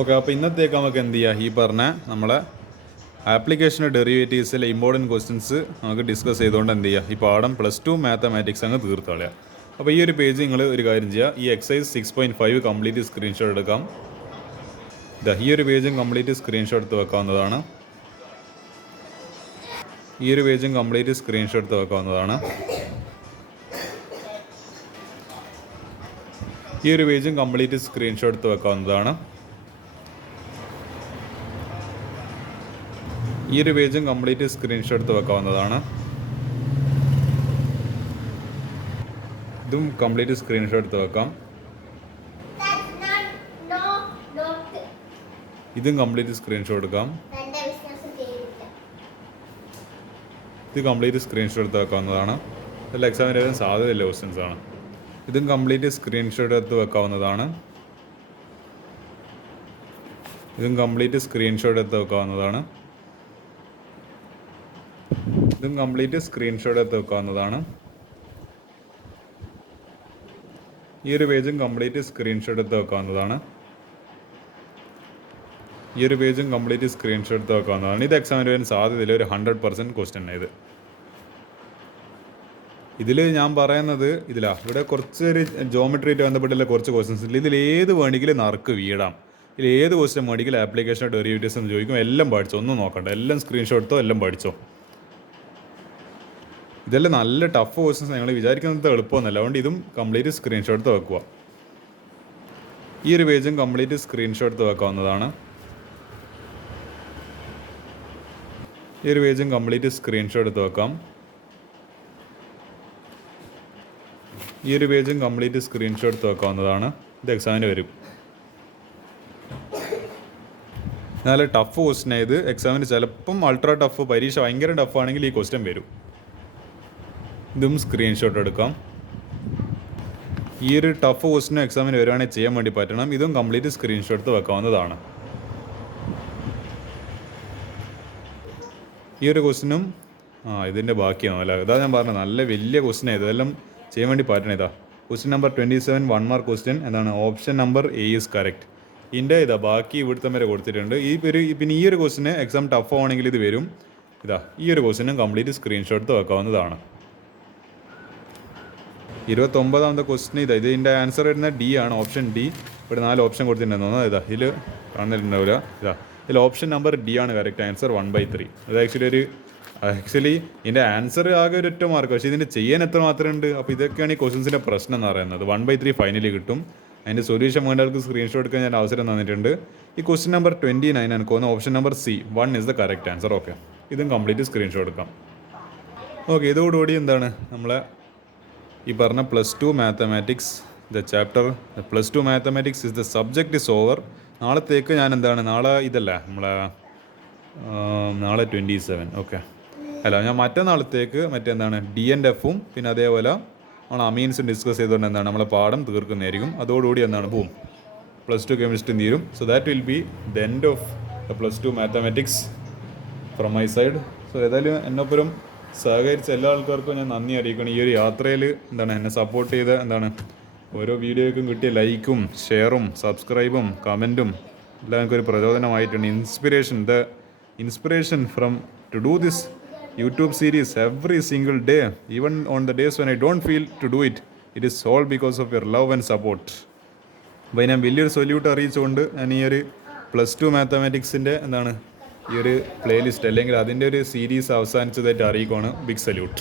Okay, അപ്പോൾ ഇന്നത്തേക്ക് നമുക്ക് എന്ത് ചെയ്യുക, ഈ പറഞ്ഞ നമ്മളെ ആപ്ലിക്കേഷൻ ഡെറിവേറ്റീവ്സിലെ ഇമ്പോർട്ടൻറ്റ് ക്വസ്റ്റ്യൻസ് നമുക്ക് ഡിസ്കസ് ചെയ്തുകൊണ്ട് എന്ത് ചെയ്യുക, ഈ പാഠം +2 മാത്തമാറ്റിക്സ് അങ്ങ് തീർത്ത്. അപ്പോൾ ഈ ഒരു പേജ് നിങ്ങൾ ഒരു കാര്യം ചെയ്യുക, ഈ എക്സസൈസ് 6.5 കംപ്ലീറ്റ് സ്ക്രീൻഷോട്ട് എടുക്കാം. ഈ ഒരു പേജും കംപ്ലീറ്റ് സ്ക്രീൻഷോട്ട് എടുത്ത് വെക്കാവുന്നതാണ്. ഈ ഒരു പേജും കംപ്ലീറ്റ് സ്ക്രീൻഷോട്ട് എടുത്ത് വെക്കാവുന്നതാണ്. ഈ ഒരു പേജും കംപ്ലീറ്റ് സ്ക്രീൻഷോട്ട് എടുത്ത് വെക്കാവുന്നതാണ്. ഈ ഒരു പേജും കംപ്ലീറ്റ് സ്ക്രീൻഷോട്ട് എടുത്ത് വെക്കാവുന്നതാണ്. ഇതും കംപ്ലീറ്റ് സ്ക്രീൻഷോട്ട് എടുത്ത് വെക്കാം. ഇതും കംപ്ലീറ്റ് സ്ക്രീൻഷോട്ട് എടുക്കാം. ഇത് കംപ്ലീറ്റ് സ്ക്രീൻഷോട്ട് എടുത്ത് വെക്കാവുന്നതാണ്. ഇതെല്ലാം എക്സാമിന് എഴുതാൻ സാധ്യതയില്ല ക്വസ്റ്റ്യൻസ് ആണ്. ഇതും കംപ്ലീറ്റ് സ്ക്രീൻഷോട്ട് എടുത്ത് വെക്കാവുന്നതാണ്. ഇതും കംപ്ലീറ്റ് സ്ക്രീൻഷോട്ട് എടുത്ത് വെക്കാവുന്നതാണ്. ഇതും കംപ്ലീറ്റ് സ്ക്രീൻഷോട്ട് എടുത്ത് വെക്കാവുന്നതാണ്. ഈ ഒരു പേജും കംപ്ലീറ്റ് സ്ക്രീൻഷോട്ട് എടുത്ത് വെക്കാവുന്നതാണ്. ഈ ഒരു പേജും കംപ്ലീറ്റ് സ്ക്രീൻഷോട്ട് എടുത്ത് വെക്കാവുന്നതാണ്. ഇത് എക്സാമിന് വരാൻ സാധ്യതയില്ല, ഒരു 100% ക്വസ്റ്റ്യൻ ഇത്. ഇതിൽ ഞാൻ പറയുന്നത് ഇവിടെ കുറച്ചൊരു ജോമെട്രിയായിട്ട് ബന്ധപ്പെട്ടുള്ള കുറച്ച് ക്വസ്റ്റ്യൻസ് ഇല്ല. ഇതിലേത് വേണമെങ്കിലും നറുക്ക് വീടാം. ഇതിലേത് ക്വസ്റ്റ്യൻ വേണമെങ്കിലും ആപ്ലിക്കേഷൻ ഡെറിവേറ്റീവ്സ് എന്ന് ചോദിക്കും, എല്ലാം പഠിച്ചോ, ഒന്നും നോക്കണ്ട, എല്ലാം സ്ക്രീൻഷോട്ട് എടുത്തോ, എല്ലാം പഠിച്ചോ. ഇതെല്ലാം നല്ല ടഫ് ക്വസ്റ്റ്യൻസ്, ഞങ്ങൾ വിചാരിക്കുന്നത് എളുപ്പമൊന്നുമല്ല. അതുകൊണ്ട് ഇതും കംപ്ലീറ്റ് സ്ക്രീൻഷോട്ട് എടുത്ത് വെക്കുക. ഈ ഒരു പേജും കംപ്ലീറ്റ് സ്ക്രീൻഷോട്ട് എടുത്ത് വെക്കാവുന്നതാണ്. ഈ ഒരു പേജും കംപ്ലീറ്റ് സ്ക്രീൻഷോട്ട് എടുത്ത് വെക്കാം. ഈ ഒരു പേജും കംപ്ലീറ്റ് സ്ക്രീൻഷോട്ട് എടുത്ത് വെക്കാവുന്നതാണ്. ഇത് എക്സാമിന് വരും. നല്ല ടഫ് ക്വസ്റ്റ്യൻ ഇത് എക്സാമിന് ചിലപ്പം അൾട്രാ ടഫ്, പരീക്ഷ ഭയങ്കര ടഫാണെങ്കിൽ ഈ ക്വസ്റ്റ്യൻ വരും. ഇതും സ്ക്രീൻഷോട്ട് എടുക്കാം. ഈ ഒരു ടഫ് ക്വസ്റ്റ്യൻ എക്സാമിന് വരുവാണെങ്കിൽ ചെയ്യാൻ വേണ്ടി പറ്റണം. ഇതും കംപ്ലീറ്റ് സ്ക്രീൻഷോട്ട് എടുത്ത് വെക്കാവുന്നതാണ്. ഈ ഒരു ക്വസ്റ്റ്യനും ഇതിൻ്റെ ബാക്കിയാണ് അല്ല, ഇതാ ഞാൻ പറഞ്ഞത്, നല്ല വലിയ ക്വസ്റ്റ്യൻ ഇതെല്ലാം ചെയ്യാൻ വേണ്ടി പറ്റണം. ക്വസ്റ്റ്യൻ നമ്പർ 27 1 മാർക്ക് ക്വസ്റ്റ്യൻ എന്താണ്, option number A is correct. ഇതിൻ്റെ ബാക്കി ഇവിടുത്തെ വരെ കൊടുത്തിട്ടുണ്ട്. പിന്നെ ഈ ഒരു ക്വസ്റ്റ്യന് എക്സാം ടഫ് ആണെങ്കിൽ ഇത് വരും. ഈ ഒരു ക്വസ്റ്റ്യനും കംപ്ലീറ്റ് സ്ക്രീൻഷോട്ട് എടുത്ത് വെക്കാവുന്നതാണ്. 29ാമത്തെ ക്വസ്റ്റ്യൻ ഇതിൻ്റെ ആൻസർ വരുന്നത് ഡി ആണ്, ഓപ്ഷൻ ഡി. ഇവിടെ 4 ഓപ്ഷൻ കൊടുത്തിട്ടുണ്ടെന്ന് തോന്നുന്നത്. ഇതിൽ കാണുന്നിട്ടുണ്ടാവില്ല. ഇതിൽ ഓപ്ഷൻ നമ്പർ ഡി ആണ് കറക്റ്റ് ആൻസർ, 1/3. അത് ആക്ച്വലി ഇതിൻ്റെ ആൻസർ ആകെ ഒരു ഒറ്റ മാർക്ക്, പക്ഷേ ഇതിൻ്റെ ചെയ്യാൻ എത്ര മാത്രമേ ഉണ്ട്. അപ്പോൾ ഇതൊക്കെയാണ് ഈ ക്വസ്റ്റ്യൻസിൻ്റെ പ്രശ്നം എന്ന് പറയുന്നത്. 1/3 ഫൈനലി കിട്ടും. അതിൻ്റെ സൊല്യൂഷൻ വേണ്ടവർക്ക് സ്ക്രീൻഷോട്ട് എടുക്കാൻ ഞാൻ അവസരം തന്നിട്ടുണ്ട്. ഈ ക്വസ്റ്റ്യൻ നമ്പർ 29 എനിക്ക് തോന്നുന്നു option number C 1 is the correct answer. Okay, ഇതും കംപ്ലീറ്റ് സ്ക്രീൻഷോട്ട് എടുക്കാം. ഓക്കെ, ഇതോടുകൂടി എന്താണ് നമ്മളെ ഈ പറഞ്ഞ +2 mathematics the chapter +2 mathematics is the subject is over. നാളത്തേക്ക് ഞാൻ നാളെ ഇതല്ലേ നാളെ 27. ഓക്കെ, അല്ല ഞാൻ മറ്റന്നാളത്തേക്ക് DNFും പിന്നെ അതേപോലെ നമ്മൾ അമീൻസും ഡിസ്കസ് ചെയ്തുകൊണ്ട് നമ്മളെ പാഠം തീർക്കുന്നതായിരിക്കും. അതോടുകൂടി പോവും +2 കെമിസ്ട്രി തീരും. So that will be the end of the +2 mathematics from my side. So ഏതായാലും എന്നൊപ്പരം സഹകരിച്ച എല്ലാ ആൾക്കാർക്കും ഞാൻ നന്ദി അറിയിക്കണം. ഈ ഒരു യാത്രയിൽ എന്നെ സപ്പോർട്ട് ചെയ്ത് ഓരോ വീഡിയോയ്ക്കും കിട്ടിയ ലൈക്കും ഷെയറും സബ്സ്ക്രൈബും കമൻറ്റും എല്ലാം എനിക്കൊരു പ്രചോദനമായിട്ടുണ്ട്. Inspiration from to do this YouTube series every single day, even on the days when I don't feel to do it is all because of your love and support. അപ്പോൾ ഞാൻ വലിയൊരു സൊല്യൂട്ട് അറിയിച്ചുകൊണ്ട് ഞാൻ ഈ ഒരു +2 മാത്തമാറ്റിക്സിൻ്റെ ഈ ഒരു പ്ലേലിസ്റ്റ് അല്ലെങ്കിൽ അതിൻ്റെ ഒരു സീരീസ് അവസാനിച്ചതായിട്ട് അറിയിക്കുകയാണ്. Big salute.